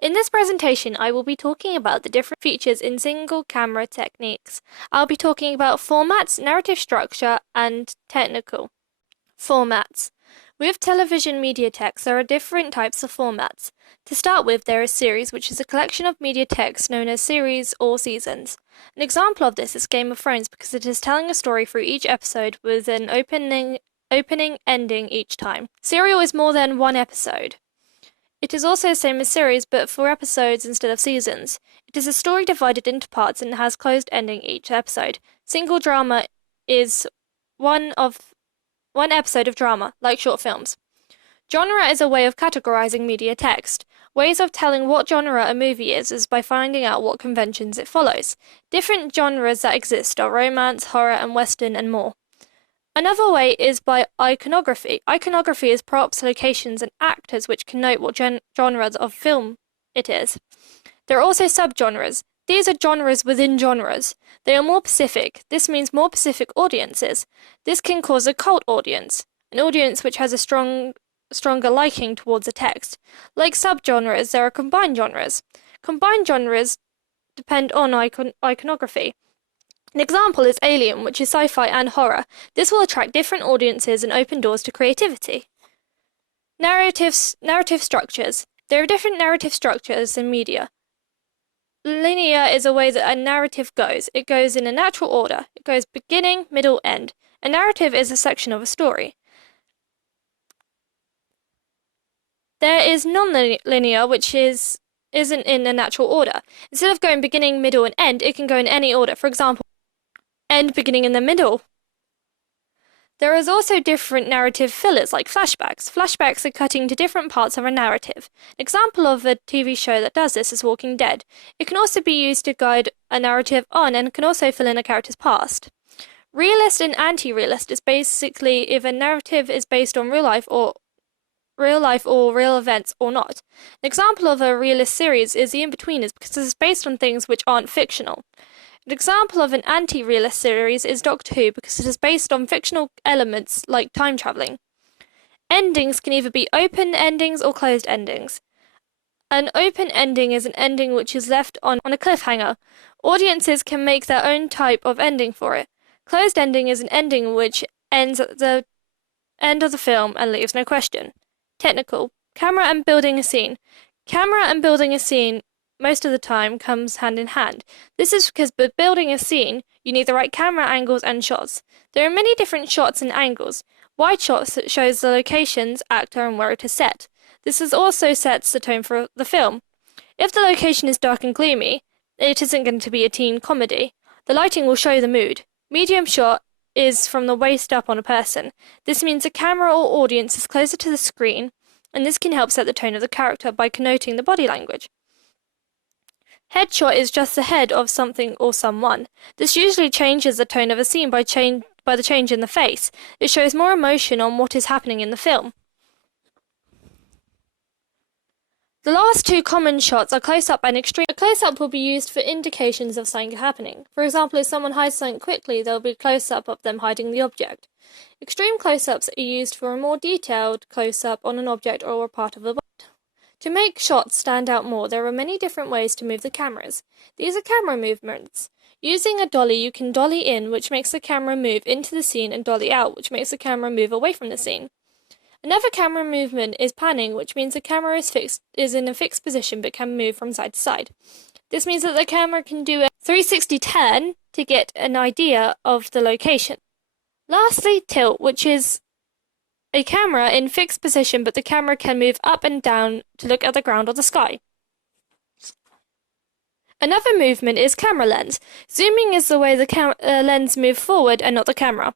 In this presentation, I will be talking about the different features in single camera techniques. I'll be talking about formats, narrative structure, and technical. Formats. With television media text, there are different types of formats. To start with, there is series, which is a collection of media text known as series or seasons. An example of this is Game of Thrones because it is telling a story through each episode with an opening, ending each time. Serial is more than one episode. It is also the same as series, but for episodes instead of seasons. It is a story divided into parts and has closed ending each episode. Single drama is one episode of drama, like short films. Genre is a way of categorizing media text. Ways of telling what genre a movie is by finding out what conventions it follows. Different genres that exist are romance, horror, and western, and more. Another way is by iconography. Iconography is props, locations, and actors which connote what genres of film it is. There are also subgenres. These are genres within genres. They are more specific. This means more specific audiences. This can cause a cult audience, an audience which has a stronger liking towards a text. Like subgenres, there are combined genres. Combined genres depend on iconography. An example is Alien, which is sci-fi and horror. This will attract different audiences and open doors to creativity. Narrative structures. There are different narrative structures in media. Linear is a way that a narrative goes. It goes in a natural order. It goes beginning, middle, end. A narrative is a section of a story. There is non-linear, which isn't in a natural order. Instead of going beginning, middle, and end, it can go in any order. For example, end, beginning, in the middle. There is also different narrative fillers like flashbacks. Flashbacks are cutting to different parts of a narrative. An example of a TV show that does this is Walking Dead. It can also be used to guide a narrative on and can also fill in a character's past. Realist and anti-realist is basically if a narrative is based on real life or real events or not. An example of a realist series is The Inbetweeners because it is based on things which aren't fictional. An example of an anti-realist series is Doctor Who because it is based on fictional elements like time travelling. Endings can either be open endings or closed endings. An open ending is an ending which is left on a cliffhanger. Audiences can make their own type of ending for it. Closed ending is an ending which ends at the end of the film and leaves no question. Technical. Camera and building a scene. Camera and building a scene most of the time comes hand in hand. This is because by building a scene, you need the right camera angles and shots. There are many different shots and angles. Wide shots shows the locations, actor, and where it is set. This is also sets the tone for the film. If the location is dark and gloomy, it isn't going to be a teen comedy. The lighting will show the mood. Medium shot is from the waist up on a person. This means the camera or audience is closer to the screen, and this can help set the tone of the character by connoting the body language. Headshot is just the head of something or someone. This usually changes the tone of a scene by the change in the face. It shows more emotion on what is happening in the film. The last two common shots are close-up and extreme. A close-up will be used for indications of something happening. For example, if someone hides something quickly, there will be a close-up of them hiding the object. Extreme close-ups are used for a more detailed close-up on an object or a part of a body. To make shots stand out more, there are many different ways to move the cameras. These are camera movements. Using a dolly, you can dolly in, which makes the camera move into the scene, and dolly out, which makes the camera move away from the scene. Another camera movement is panning, which means the camera is in a fixed position but can move from side to side. This means that the camera can do a 360 turn to get an idea of the location. Lastly, tilt, which is a camera in fixed position, but the camera can move up and down to look at the ground or the sky. Another movement is camera lens. Zooming is the way the lens moves forward and not the camera.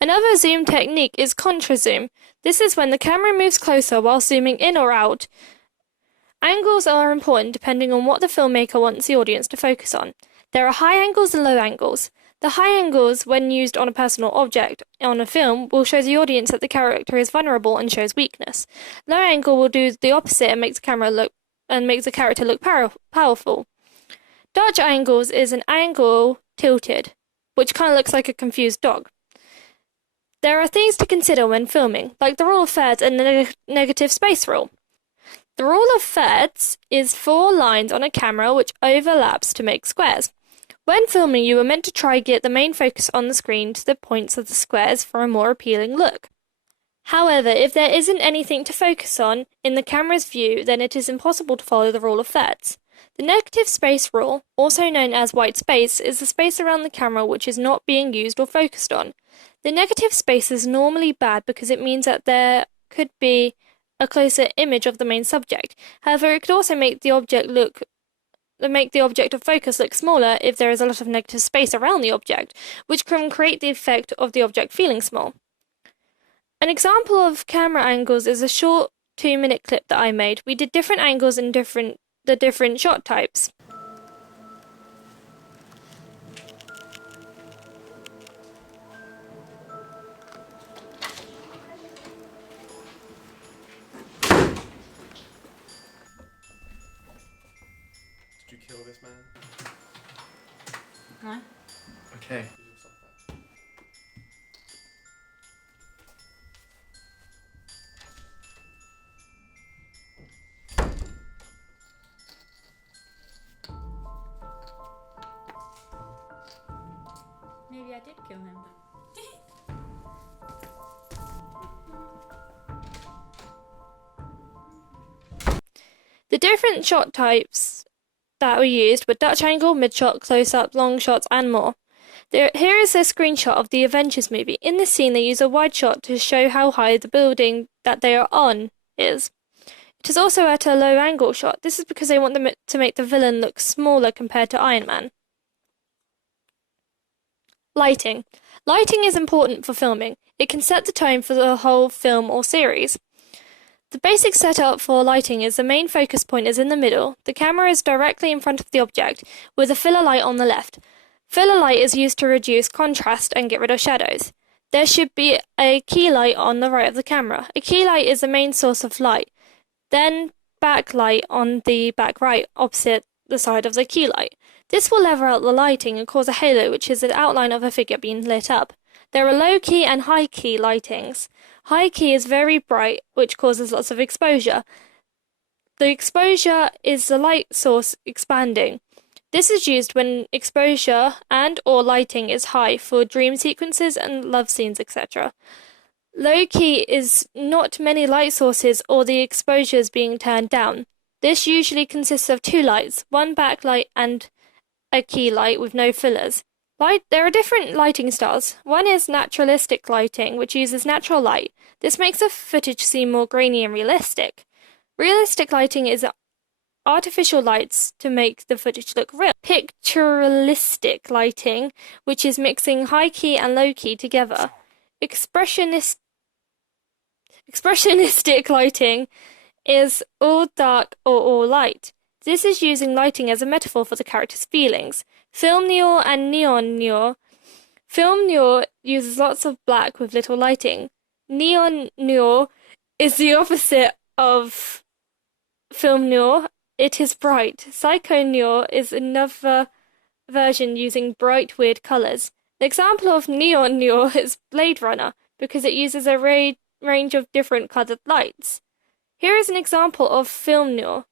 Another zoom technique is contra-zoom. This is when the camera moves closer while zooming in or out. Angles are important depending on what the filmmaker wants the audience to focus on. There are high angles and low angles. The high angles, when used on a personal object on a film, will show the audience that the character is vulnerable and shows weakness. Low angle will do the opposite and makes the character look powerful. Dutch angles is an angle tilted, which kind of looks like a confused dog. There are things to consider when filming, like the rule of thirds and the negative space rule. The rule of thirds is 4 lines on a camera which overlaps to make squares. When filming, you are meant to try get the main focus on the screen to the points of the squares for a more appealing look. However, if there isn't anything to focus on in the camera's view, then it is impossible to follow the rule of thirds. The negative space rule, also known as white space, is the space around the camera which is not being used or focused on. The negative space is normally bad because it means that there could be a closer image of the main subject. However, it could also make the object of focus look smaller if there is a lot of negative space around the object, which can create the effect of the object feeling small. An example of camera angles is a short 2-minute clip that I made. We did different angles and the different shot types. Did you kill this man? No. Okay. Maybe I did kill him. The different shot types that were used were Dutch angle, mid-shot, close-up, long shots, and more. Here is a screenshot of the Avengers movie. In this scene, they use a wide shot to show how high the building that they are on is. It is also at a low angle shot. This is because they want them to make the villain look smaller compared to Iron Man. Lighting. Lighting is important for filming. It can set the tone for the whole film or series. The basic setup for lighting is the main focus point is in the middle. The camera is directly in front of the object, with a filler light on the left. Filler light is used to reduce contrast and get rid of shadows. There should be a key light on the right of the camera. A key light is the main source of light. Then backlight on the back right, opposite the side of the key light. This will level out the lighting and cause a halo, which is the outline of a figure being lit up. There are low-key and high-key lightings. High-key is very bright, which causes lots of exposure. The exposure is the light source expanding. This is used when exposure and/or lighting is high for dream sequences and love scenes, etc. Low-key is not many light sources or the exposures being turned down. This usually consists of 2 lights, one backlight and a key light with no fillers. There are different lighting styles. One is naturalistic lighting, which uses natural light. This makes the footage seem more grainy and realistic. Realistic lighting is artificial lights to make the footage look real. Pictorialistic lighting, which is mixing high key and low key together. Expressionistic lighting is all dark or all light. This is using lighting as a metaphor for the character's feelings. Film noir and neon noir. Film noir uses lots of black with little lighting. Neon noir is the opposite of film noir. It is bright. Psycho noir is another version using bright, weird colours. An example of neon noir is Blade Runner, because it uses a range of different coloured lights. Here is an example of film noir.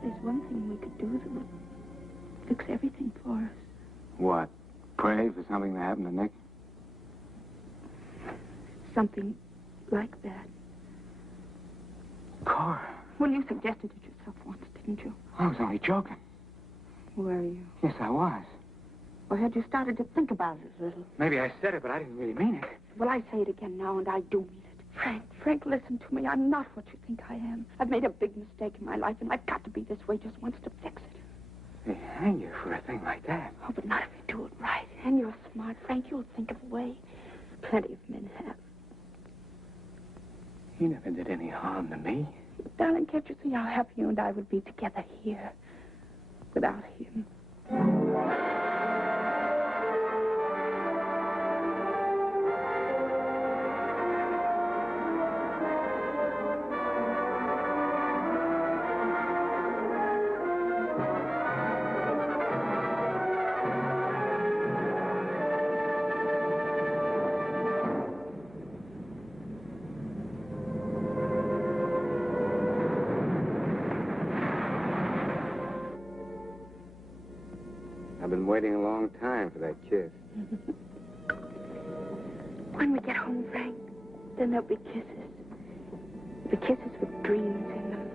There's one thing we could do that would fix everything for us. What? Pray for something to happen to Nick? Something like that. Cora. Well, you suggested it yourself once, didn't you? I was only joking. Were you? Yes, I was. Or had you started to think about it a little? Maybe I said it, but I didn't really mean it. Well, I say it again now, and I do mean it. Frank, listen to me. I'm not what you think I am. I've made a big mistake in my life, and I've got to be this way just once to fix it. They hang you for a thing like that. Oh, but not if you do it right. And you're smart, Frank. You'll think of a way. Plenty of men have. He never did any harm to me. Darling, can't you see how happy you and I would be together here without him? I've been waiting a long time for that kiss. When we get home, Frank, then there'll be kisses. The kisses with dreams in them.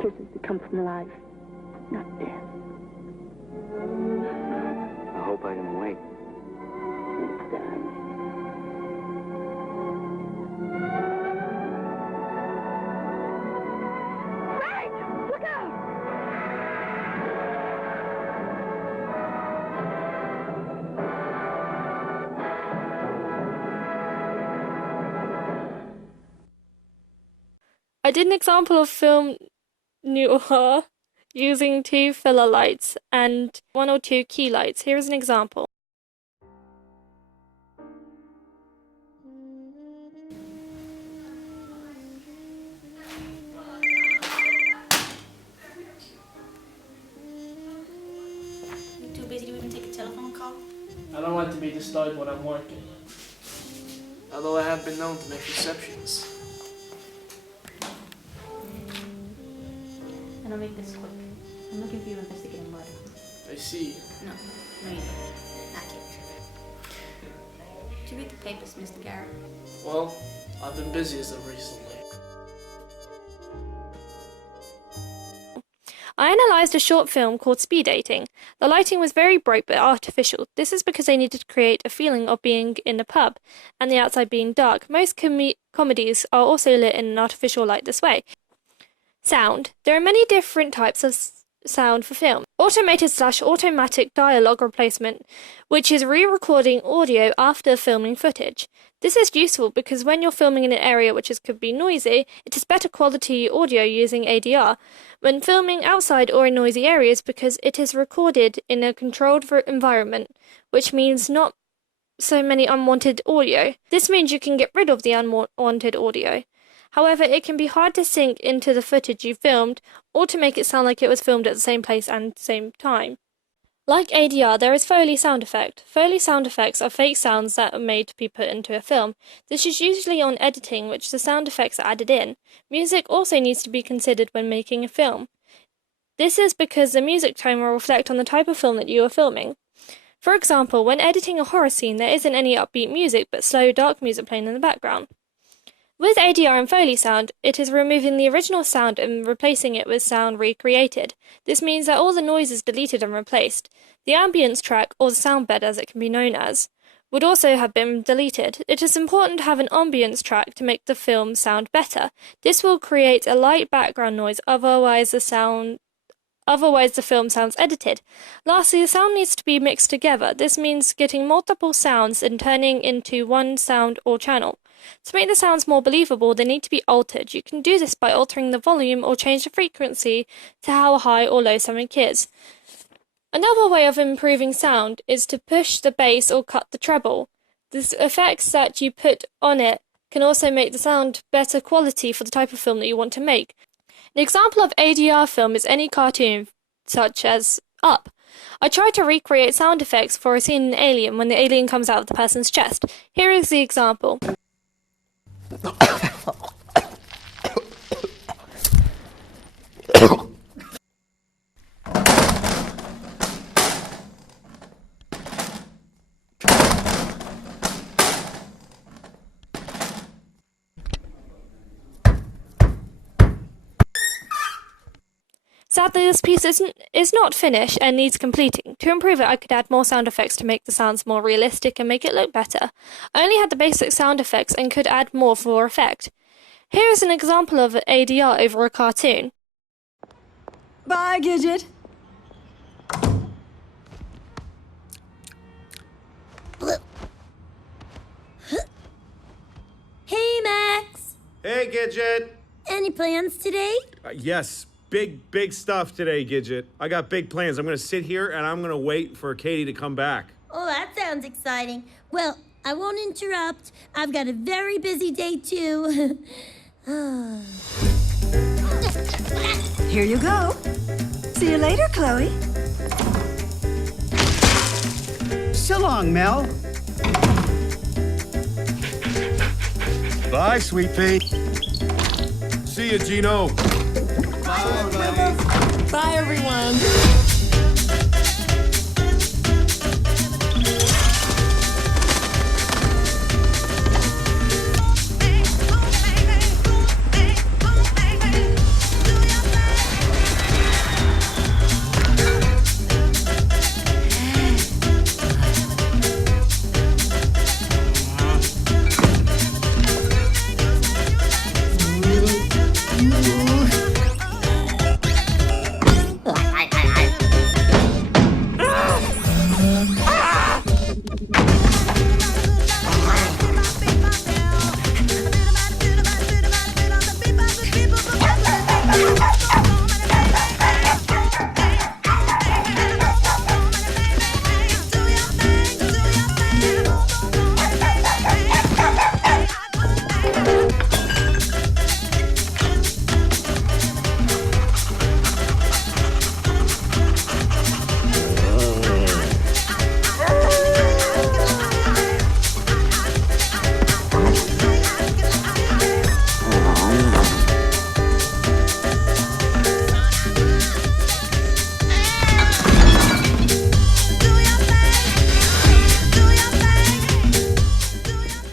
Kisses that come from life, not death. I hope I can wait. Thanks, darling. Frank, look out! I did an example of film noir using 2 filler lights and 1 or 2 key lights. Here is an example. You too busy to even take a telephone call? I don't like to be disturbed when I'm working. Although I have been known to make exceptions. And I'll make this quick. I'm looking for you investigating murder. I see. No, you don't. Not yet. Did you read the papers, Mr. Garrett? Well, I've been busy as of recently. I analysed a short film called Speed Dating. The lighting was very bright but artificial. This is because they needed to create a feeling of being in a pub, and the outside being dark. Most comedies are also lit in an artificial light this way. Sound. There are many different types of sound for film. Automated/automatic dialogue replacement, which is re-recording audio after filming footage. This is useful because when you're filming in an area which could be noisy, it is better quality audio using ADR. When filming outside or in noisy areas, because it is recorded in a controlled environment, which means not so many unwanted audio. This means you can get rid of the unwanted audio. However, it can be hard to sync into the footage you filmed, or to make it sound like it was filmed at the same place and same time. Like ADR, there is Foley sound effect. Foley sound effects are fake sounds that are made to be put into a film. This is usually on editing, which the sound effects are added in. Music also needs to be considered when making a film. This is because the music tone will reflect on the type of film that you are filming. For example, when editing a horror scene, there isn't any upbeat music, but slow, dark music playing in the background. With ADR and Foley sound, it is removing the original sound and replacing it with sound recreated. This means that all the noise is deleted and replaced. The ambience track, or the sound bed as it can be known as, would also have been deleted. It is important to have an ambience track to make the film sound better. This will create a light background noise, otherwise the film sounds edited. Lastly, the sound needs to be mixed together. This means getting multiple sounds and turning into one sound or channel. To make the sounds more believable, they need to be altered. You can do this by altering the volume or change the frequency to how high or low something is. Another way of improving sound is to push the bass or cut the treble. The effects that you put on it can also make the sound better quality for the type of film that you want to make. An example of ADR film is any cartoon, such as Up. I tried to recreate sound effects for a scene in Alien when the alien comes out of the person's chest. Here is the example. Sadly, this piece is not finished and needs completing. To improve it, I could add more sound effects to make the sounds more realistic and make it look better. I only had the basic sound effects and could add more for effect. Here is an example of ADR over a cartoon. Bye, Gidget. Hey, Max! Hey, Gidget! Any plans today? Yes, big stuff today, Gidget. I got big plans. I'm gonna sit here and I'm gonna wait for Katie to come back. Oh, that sounds exciting. Well, I won't interrupt. I've got a very busy day, too. Here you go. See you later, Chloe. So long, Mel. Bye, sweet pea. See you, Gino. Bye, everyone.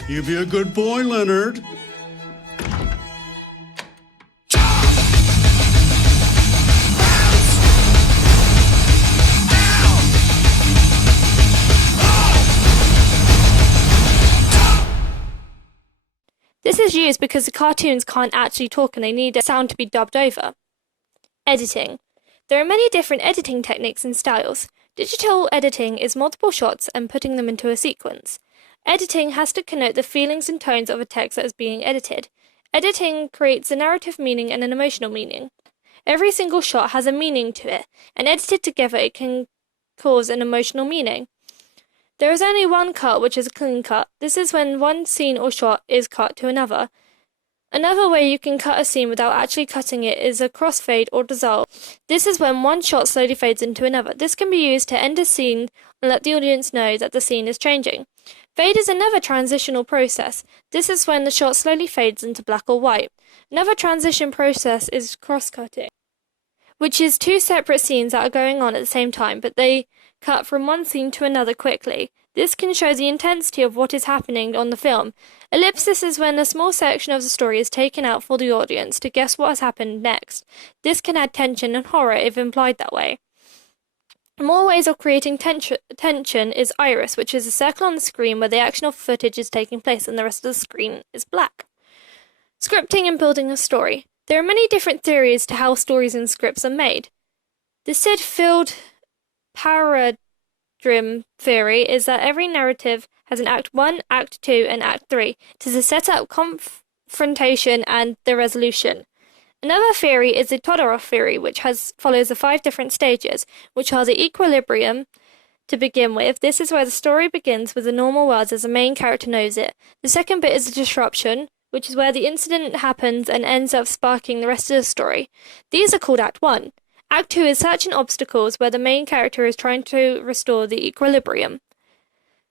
You be a good boy, Leonard. This is used because the cartoons can't actually talk and they need a sound to be dubbed over. Editing. There are many different editing techniques and styles. Digital editing is multiple shots and putting them into a sequence. Editing has to connote the feelings and tones of a text that is being edited. Editing creates a narrative meaning and an emotional meaning. Every single shot has a meaning to it, and edited together it can cause an emotional meaning. There is only one cut, which is a clean cut. This is when one scene or shot is cut to another. Another way you can cut a scene without actually cutting it is a crossfade or dissolve. This is when one shot slowly fades into another. This can be used to end a scene and let the audience know that the scene is changing. Fade is another transitional process. This is when the shot slowly fades into black or white. Another transition process is cross-cutting, which is two separate scenes that are going on at the same time, but they cut from one scene to another quickly. This can show the intensity of what is happening on the film. Ellipsis is when a small section of the story is taken out for the audience to guess what has happened next. This can add tension and horror if implied that way. More ways of creating tension is iris, which is a circle on the screen where the action of footage is taking place and the rest of the screen is black. Scripting and building a story. There are many different theories to how stories and scripts are made. The Sid Field paradigm theory is that every narrative has an Act 1, Act 2, and Act 3. It is the setup, confrontation, and the resolution. Another theory is the Todorov theory, which follows the 5 different stages, which are the equilibrium to begin with. This is where the story begins with the normal world as the main character knows it. The second bit is the disruption, which is where the incident happens and ends up sparking the rest of the story. These are called Act 1. Act 2 is searching obstacles, where the main character is trying to restore the equilibrium.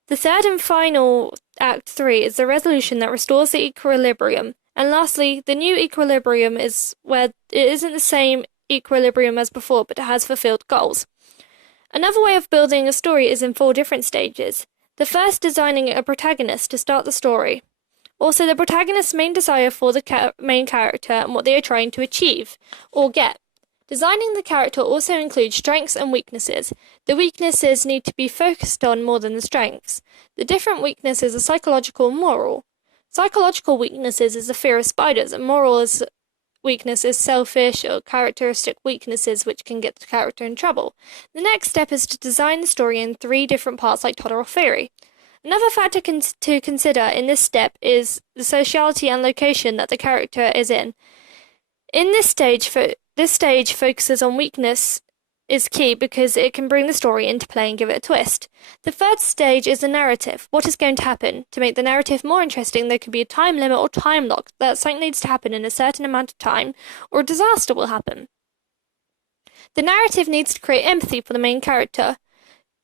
The third and final Act 3 is the resolution that restores the equilibrium. And lastly, the new equilibrium is where it isn't the same equilibrium as before, but it has fulfilled goals. Another way of building a story is in 4 different stages. The first, designing a protagonist to start the story. Also, the protagonist's main desire for the main character and what they are trying to achieve or get. Designing the character also includes strengths and weaknesses. The weaknesses need to be focused on more than the strengths. The different weaknesses are psychological and moral. Psychological weaknesses is the fear of spiders, and moral weakness is selfish or characteristic weaknesses which can get the character in trouble. The next step is to design the story in 3 different parts like Todorov theory. Another factor to consider in this step is the sociality and location that the character is in. In this stage, focuses on weakness is key because it can bring the story into play and give it a twist. The third stage is the narrative. What is going to happen? To make the narrative more interesting, there could be a time limit or time lock that something needs to happen in a certain amount of time, or a disaster will happen. The narrative needs to create empathy for the main character.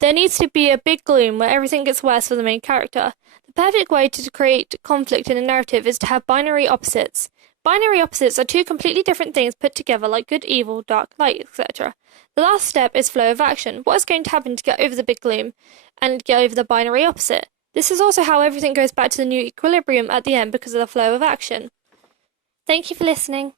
There needs to be a big gloom where everything gets worse for the main character. The perfect way to create conflict in a narrative is to have binary opposites. Binary opposites are two completely different things put together like good, evil, dark, light, etc. The last step is flow of action. What is going to happen to get over the big gloom and get over the binary opposite? This is also how everything goes back to the new equilibrium at the end because of the flow of action. Thank you for listening.